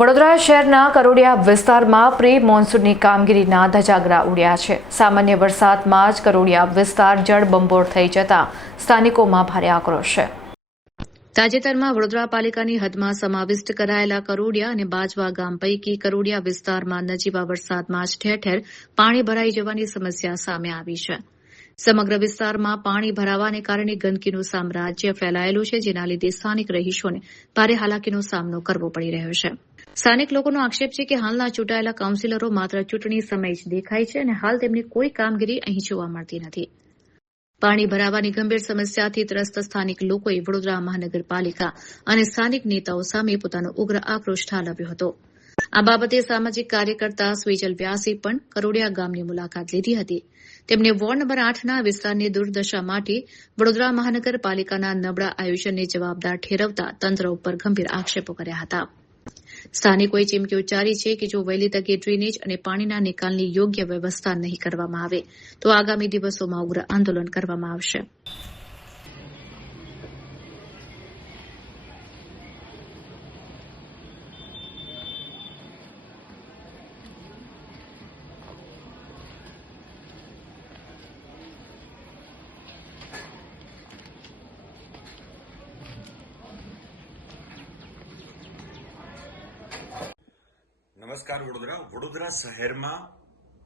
વડોદરા શહેરના કરોડિયા વિસ્તારમાં પ્રી મોન્સૂનની કામગીરીના ધજાગરા ઉડ્યા છે. સામાન્ય વરસાદમાં જ કરોડિયા વિસ્તાર જળબંબોળ થઈ જતા સ્થાનિકોમાં ભારે આક્રોશ છે. તાજેતરમાં વડોદરા પાલિકાની હદમાં સમાવિષ્ટ કરાયેલા કરોડિયા અને બાજવા ગામ પૈકી કરોડિયા વિસ્તારમાં નજીવા વરસાદમાં જ ઠેર ઠેર પાણી ભરાઈ જવાની સમસ્યા સામે આવી છે. સમગ્ર વિસ્તારમાં પાણી ભરાવાને કારણે ગંદકીનું સામ્રાજ્ય ફેલાયેલું છે, જેના લીધે સ્થાનિક રહીશોને ભારે હાલાકીનો સામનો કરવો પડી રહ્યો છે. સ્થાનિક લોકોનો આક્ષેપ છે કે હાલના ચૂંટાયેલા કાઉન્સિલરો માત્ર ચૂંટણી સમયે જ દેખાય છે અને હાલ તેમની કોઈ કામગીરી અહીં જોવા મળતી નથી. પાણી ભરાવાની ગંભીર સમસ્યાથી ત્રસ્ત સ્થાનિક લોકોએ વડોદરા મહાનગરપાલિકા અને સ્થાનિક નેતાઓ સામે પોતાનો ઉગ્ર આક્રોશ ઠાલવ્યો હતો. આ બાબતે સામાજિક કાર્યકર્તા સ્વેજલ વ્યાસે પણ કરોડિયા ગામની મુલાકાત લીધી હતી. તેમણે વોર્ડ નંબર 8ના વિસ્તારની દુર્દશા માટે વડોદરા મહાનગરપાલિકાના નબળા આયોજનને જવાબદાર ઠેરવતા તંત્ર ઉપર ગંભીર આક્ષેપો કર્યા હતા. સ્થાનિકોએ ચીમકી ઉચ્ચારી છે કે જો વહેલી તકે ડ્રેનેજ અને પાણીના નિકાલની યોગ્ય વ્યવસ્થા નહીં કરવામાં આવે તો આગામી દિવસોમાં ઉગ્ર આંદોલન કરવામાં આવશે. નમસ્કાર. વડોદરા શહેરમાં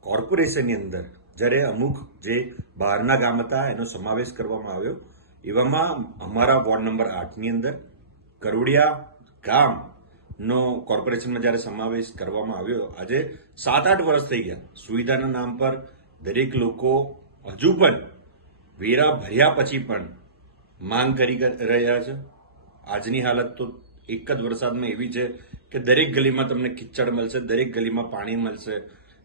કોર્પોરેશનની અંદર જ્યારે અમુક જે બહારના ગામ હતા એનો સમાવેશ કરવામાં આવ્યો, એવામાં અમારા વોર્ડ નંબર 8ની અંદર કરોડિયા ગામનો કોર્પોરેશનમાં જ્યારે સમાવેશ કરવામાં આવ્યો, આજે 7-8 વર્ષ થઈ ગયા. સુવિધાના નામ પર દરેક લોકો હજુ પણ વેરા ભર્યા પછી પણ માંગ કરી રહ્યા છે. આજની હાલત તો એક જ વરસાદમાં એવી છે કે દરેક ગલીમાં તમને કિચડ મળશે, દરેક ગલીમાં પાણી મળશે,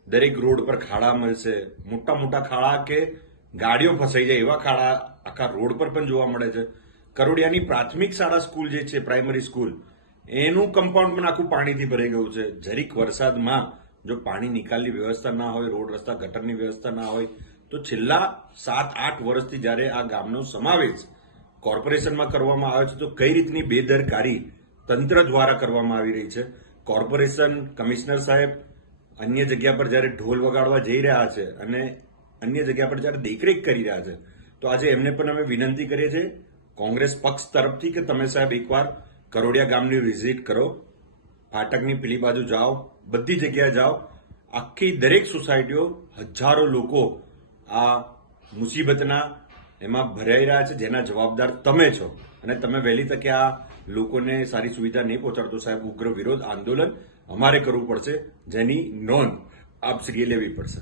દરેક રોડ પર ખાડા મળશે. મોટા મોટા ખાડા કે ગાડીઓ ફસાઈ જાય એવા ખાડા આખા રોડ પર પણ જોવા મળે છે. કરોડિયાની પ્રાથમિક શાળા સ્કૂલ જે છે, પ્રાઇમરી સ્કૂલ, એનું કમ્પાઉન્ડ પણ આખું પાણીથી ભરાઈ ગયું છે. જરીક વરસાદમાં જો પાણી નિકાલની વ્યવસ્થા ના હોય, રોડ રસ્તા ગટરની વ્યવસ્થા ના હોય, તો છેલ્લા 7-8 વર્ષથી જ્યારે આ ગામનો સમાવેશ કોર્પોરેશનમાં કરવામાં આવે છે તો કઈ રીતની બેદરકારી તંત્ર દ્વારા કરવામાં આવી રહી છે. કોર્પોરેશન કમિશનર સાહેબ અન્ય જગ્યા પર જ્યારે ઢોલ વગાડવા જઈ રહ્યા છે અને અન્ય જગ્યા પર જ્યારે દેખરેખ કરી રહ્યા છે, તો આજે એમને પણ અમે વિનંતી કરીએ છીએ કોંગ્રેસ પક્ષ તરફથી કે તમે સાહેબ એકવાર કરોડિયા ગામની વિઝિટ કરો, ફાટકની પેલી બાજુ જાઓ, બધી જગ્યાએ જાઓ. આખી દરેક સોસાયટીઓ, હજારો લોકો આ મુસીબતના એમાં ભરાઈ રહ્યા છે, જેના જવાબદાર તમે છો અને તમે વહેલી તકે આ લોકોને સારી સુવિધા નહીં પહોંચાડતો સાહેબ ઉગ્ર વિરોધ આંદોલન અમારે કરવું પડશે, જેની નોંધ આપ શ્રીએ લેવી પડશે.